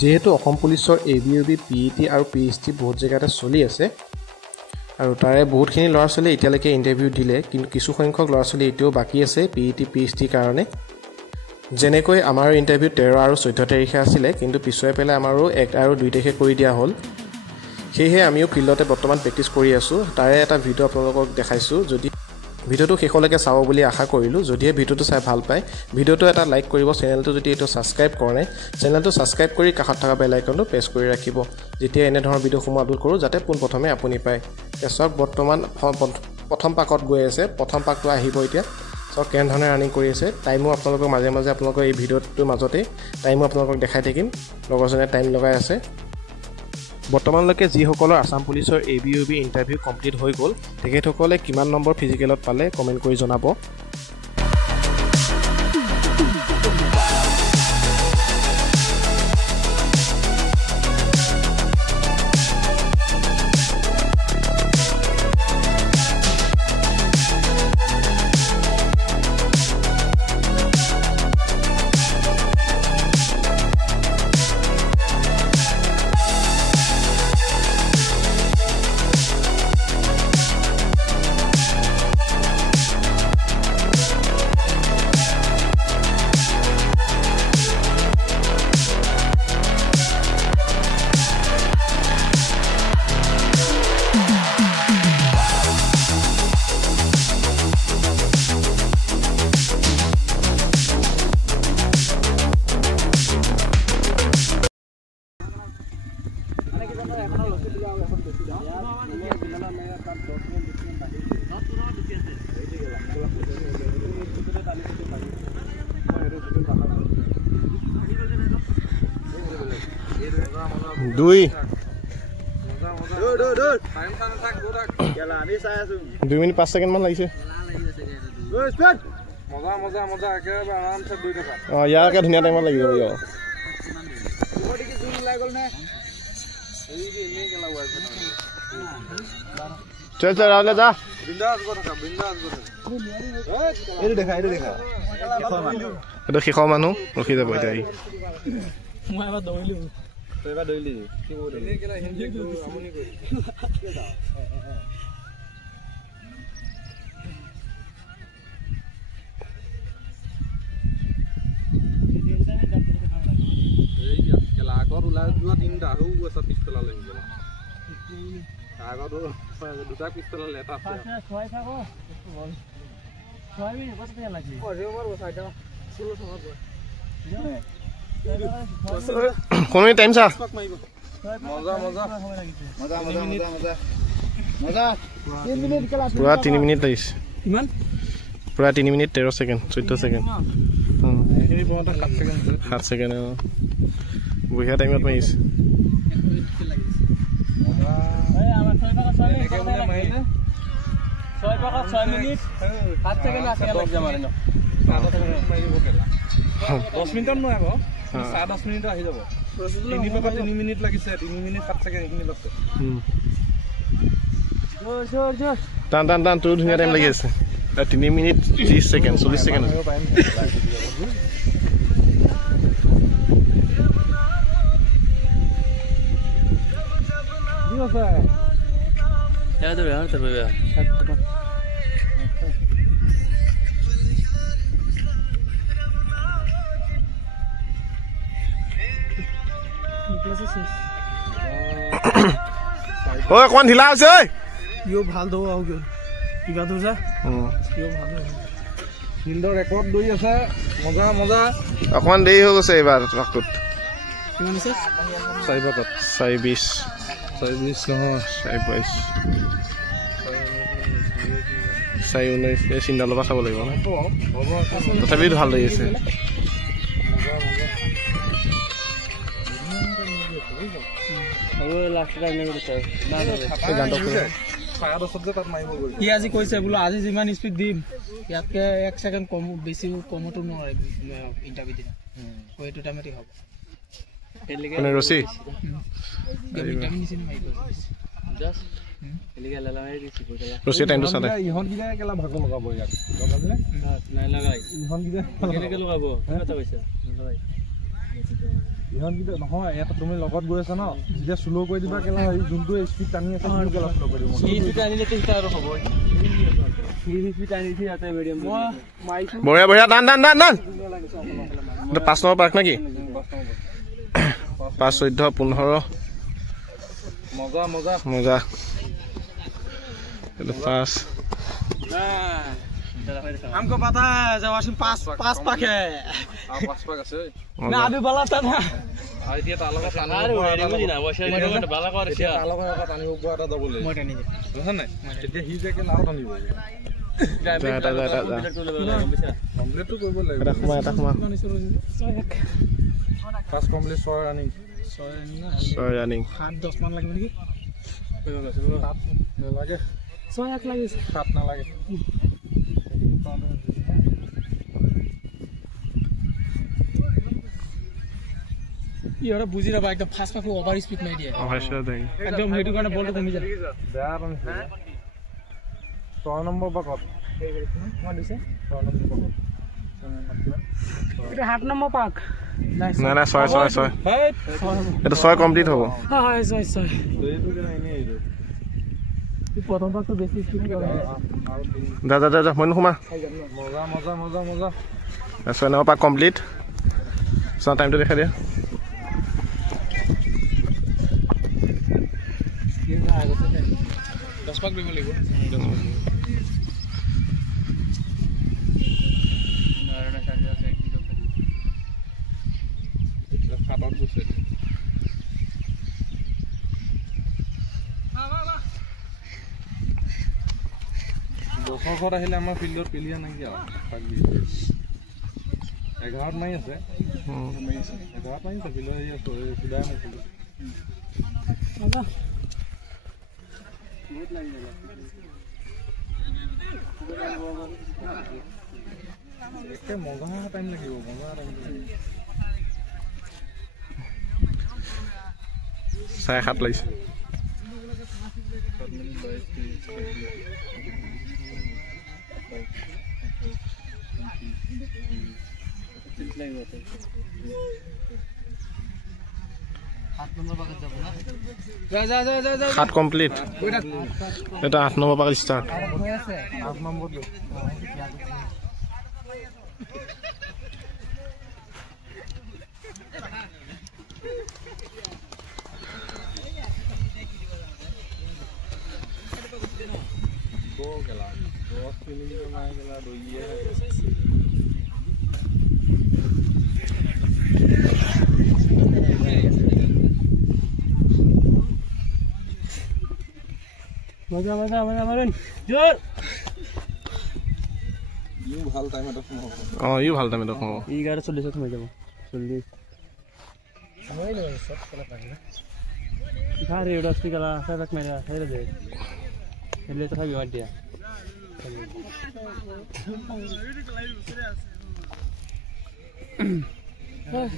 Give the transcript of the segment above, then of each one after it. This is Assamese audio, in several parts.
যেহেতু অসম পুলিচৰ ABUB PET আৰু PhD বহুত জেগাতে চলি আছে আৰু তাৰে বহুতখিনি ল'ৰা ছোৱালী এতিয়ালৈকে ইণ্টাৰভিউ দিলে কিন্তু কিছু সংখ্যক ল'ৰা ছোৱালী এতিয়াও বাকী আছে PET PhD কাৰণে যেনেকৈ আমাৰ ইণ্টাৰভিউ 13 আৰু 14 তাৰিখে আছিল কিন্তু পিছুৱাই পেলাই আমাৰো 1 আৰু 2 তাৰিখে কৰি দিয়া হ'ল সেয়ে আমিও ফিল্ডতে বৰ্তমান প্ৰেক্টিছ কৰি আছো তাৰে এটা ভিডিও আপোনালোকক দেখাইছো যদি ভিডিওটো শেষলৈকে চাব বুলি আশা কৰিলো যদিহে ভিডিওটো চাই ভাল পায় ভিডিওটো এটা লাইক কৰিব চেনেলটো যদি এটো সাবস্ক্ৰাইব কৰে নাই চেনেলটো সাবস্ক্ৰাইব কৰি কাষত থকা বেল আইকনটো প্ৰেছ কৰি ৰাখিব যেতিয়া এনে ধৰণৰ ভিডিওসমূহ আপলোড কৰো যাতে পোনপ্ৰথমে আপুনি পায় এছক বৰ্তমান প্ৰথম পাকত গৈ আছে প্ৰথম পাকটো আহিব এতিয়া সব কেন ধৰণে ৰানিং কৰি আছে টাইমো আপোনালোকক মাজে মাজে আপোনালোকৰ এই ভিডিওটোৰ মাজতে টাইমো আপোনালোকক দেখাই থাকিম লগৰজনে টাইম লগাই আছে বৰ্তমানলৈকে যিসকলৰ আসাম পুলিচৰ ABUB ইণ্টাৰভিউ কমপ্লিট হৈ গ'ল তেখেতসকলে কিমান নম্বৰ ফিজিকেলত পালে কমেন্ট কৰি জনাব দুই মিনিট 5 সেকেন্ড মান লাগিছে ইয়াকে ধুনীয়া টাইমত লাগি যাব চল চল ৰাহুল যা এইটো শেষৰ মানুহ ৰখি যাব এতিয়া মই এবাৰ দৌৰিলো তো এবাৰ দৌৰিলি কি কৰিব এনে কেলা হিন্দী আমনি কৰি কেলা আগত ওলাই যোৱা তিনিটা আৰু আছে পিছফালে লাগি গ'ল আগত দুটা পিছফালে লেটা আছে ছয় থাক ছয় মিনিট কত লাগি অৰে ওভাৰ বসাই দাও 16 সময় গৈ কোন টাইম সা মজা মজা মজা মজা মজা মজা 3 মিনিট কেলা পুরা 3 মিনিট লাগিছে ইমান পুরা 3 মিনিট 13 সেকেন্ড 14 সেকেন্ড এখিনি পড়া 7 সেকেন্ড 7 সেকেন্ড বুঢ়িয়া টাইমত মাৰিছে মজা এই আমাৰ 6 পাকা 6 মিনিট কেনে মাৰিলে 6 পাকা 6 মিনিট 7 সেকেন্ড আছে লাগি মাৰে ন 7 সেকেন্ড মাৰিব কেলা 10 মিনিট নহয় আকৌ 10 মিনিট আহি যাব 3 মিনিট লাগিছে 3 মিনিট 7 সেকেন্ড এখিনি লাগছে জোৰ জোৰ টান তোৰ ধুনীয়া টাইম লাগি আছে 3 মিনিট 30 সেকেন্ড 40 সেকেন্ড দিও স্যার याद है यार तब यार ओए कौन ढिला আছে ওই ইও ভাল দৌ আও গৈ কিবা দৌছা ইও ভাল ফিল্ডৰ ৰেকৰ্ড দৌই আছে মজা মজা অকমান দেৰি হৈ গৈছে এবাৰ ট্ৰাকটোত কিমান আছে 4 বাকত 420 নহয় 422 419 চিন্তা লবা চাব লাগিব না তথাপি ভাল লাগি আছে লাষ্ট টাইম নেকি স্যার না গানটো সারা শব্দ তাত মাইব গল কি আজি কইছে বলো আজি জিমান স্পিড দিম ইয়াতকে 1 সেকেন্ড কম বেছি কমটো নয় ইন্টারভিউ দিন ওইটো টাইমতে হবে মানে রসি ভিটামিন নিছে মাইব জাস্ট এলিগা লালা মারি দিছি কইলা রসি টাইমটো সাদা ইহন গিলা কেলা ভাগ লগাবো ইয়াত গলাবলে নাই লাগাই ইহন গিলা কেনে কে লগাবো কথা কইছা লাগাই ইহন কিন্তু নহয় এটা তুমি লগত গৈ আছা ন যেতিয়া স্লো কৰি দিবা কেলা এই যোনটো স্পিড টানি আছে সেইটো কেলা স্লো কৰি দিব স্পিড টানিলে তো হিতা আৰু হ'ব স্পিড টানি দি আছে মিডিয়াম বঢ়িয়া বঢ়িয়া টান টান টান টান 5 নম্বৰ পাৰ্ক নেকি 5 14 15 মজা মজা মজা এটা 5 हमको पता है जब वाशिंग पास पाक है आप पास पाक আছে না আবি বালা তা না আই দিয়া তালকা টানি রে বুঝি না ওয়াশার মধ্যে বালা করে সে তালকা টানি উপর এটা দবলে মই টানি দে বুঝছেন না এতিয়া হি যে কে নাও টানিব কমপ্লিট তো কৰিব লাগিব এটা সময় পাস কমপ্লিট 6 রানিং 6 রানিং 7 10 মান লাগিব নেকি লাগে 6 এক লাগে 7 না লাগে ইয়ারা বুঝি না একদম ফাস্ট ফাস্ট ওভার স্পিড নাই দিয়ে অবশ্যই দেই একদম হেতু কারণে বলটা কমি যায় বেয়া রান 6 নম্বর বাকত কোন দিছে 6 নম্বর বাকত এটা 8 নম্বর পাক না না 6 এটা 6 কমপ্লিট হ'ব হ্যাঁ 6 এইটো কেন এনে এইটো প্রথম পাক তো বেশি স্পিড করে যা মন ঘুমা মজা মজা মজা মজা 6 নম্বৰ পাক কমপ্লিট সো টাইমটো দেখা দিয়া 10 পাক দিব লাগিব 10 পাক নারায়ণ চার্জ আছে কি তো এটা খাবার বসে দশৰ আহিলে আমাৰ ফিল্ডৰ প্লেয়াৰ নাই কি পাক দি 11 নাই আছে 11 নাই আছে ফিল্ডৰ এই সুদা নাই মজা বহুত লাগি গেল একে মজা টাইম লাগিব মজা টাইম 7 লাগিছে সাত কমপ্লিট এটা 8 নম্বৰ পাক স্টাৰ্ট 8 নম্বৰ go gela 10 কিলোমিটার মাই গেলা দইয়ে মজা মজা মজা মারুন জোর ইউ ভাল টাইম এটা কম হ'ব ইউ ভাল টাইম এটা কম হ'ব 11:40 হৈ যাব 40 সময় লৈ সব কলা পাৰি না ইফারে এডা স্পিকার আছে তাক মেরা হেরে দে এলে তো ভাবি বাদ দিয়া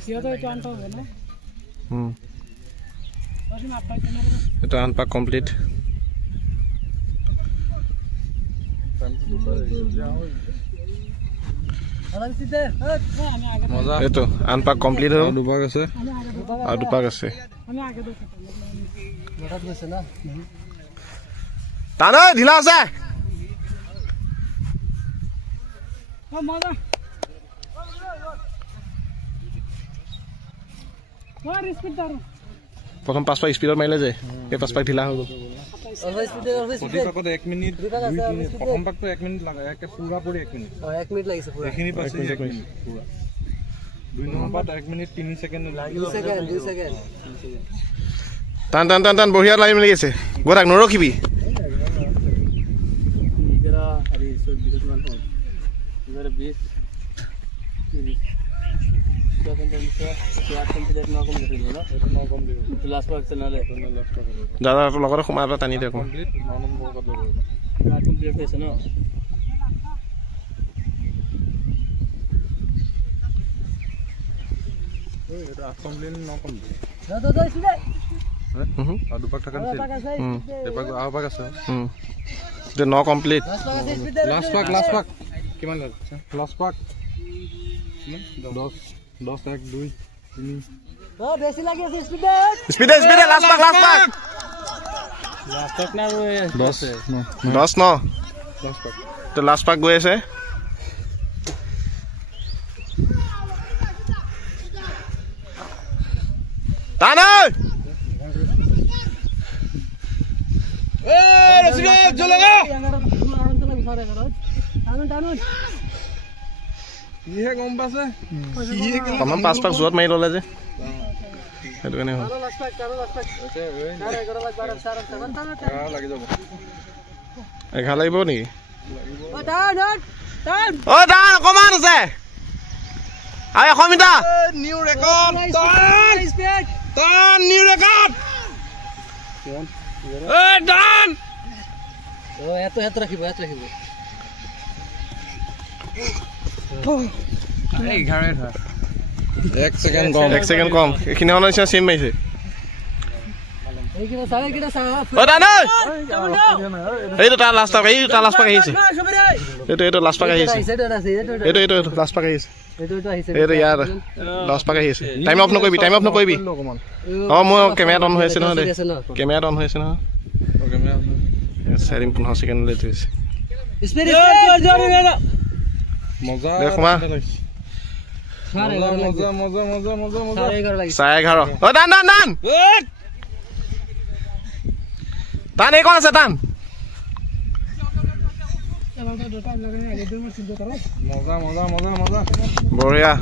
সিয়াতে চান্স হবে না এটা আনপাক কমপ্লিট এইটো আনপাক কমপ্লিট হ'ল দুপাক আছে আৰু দুপাক আছে টানা ঢিলা আছে প্ৰথম 5 পাক স্পীডত মাৰিলে যে এই 5 পাক ঢিলা হৈ গ'ল প্রতিপাকত 1 মিনিট 2 মিনিট প্রথম পাক তো 1 মিনিট লাগে একে পুরা পড়ে 1 মিনিট 1 মিনিট লাগিছে পুরা এখিনি পাছে 1 মিনিট পুরা 2 নম্বর পাক 1 মিনিট 3 সেকেন্ড লাগে 2 সেকেন্ড টান টান টান টান বঢ়িয়া লাইন লাগিছে গোটাক নৰখিবি ইগৰা আৰে 20 মান হয় ইগৰা 20 দাদা লগতে সোমাই পেলাই টানি দিয়ক ন কমপ্লিট লাষ্ট পাক কিমান লাষ্ট পাক 10 1 2 বেছি লাগি আছে স্পিডে লাষ্ট পাক 10 ন তো লাষ্ট পাক গৈ আছে টানা রসিকা চলে গা ইহে গম পাছে তমাম 5 পাক জোৰত মাৰি ললে যে সেইটো কাৰণে হ'ল এঘাৰ লাগিব নেকি অকমান আছে আৰু 100 metre new record new record ডান এত ৰাখিব এক সেকেন্ড কম এখিনি হন নিচিনা চিন মাৰিছে এইটো তাৰ লাষ্ট পাক আহিছে এইটো লাষ্ট পাক আহিছে এইটো লাষ্ট পাক আহিছে এইটো ইয়াৰ লাষ্ট পাক আহিছে টাইম অফ নকৰিবি মোৰ কেমেৰাত অন হৈ আছে নহয় কেমেৰাত অন হৈ আছে নহয় 15 সেকেন্ড লৈ থৈছে মজা দেখমা মজা 11:30 ও দান টান এই কোন আছে টান মজা বঢ়িয়া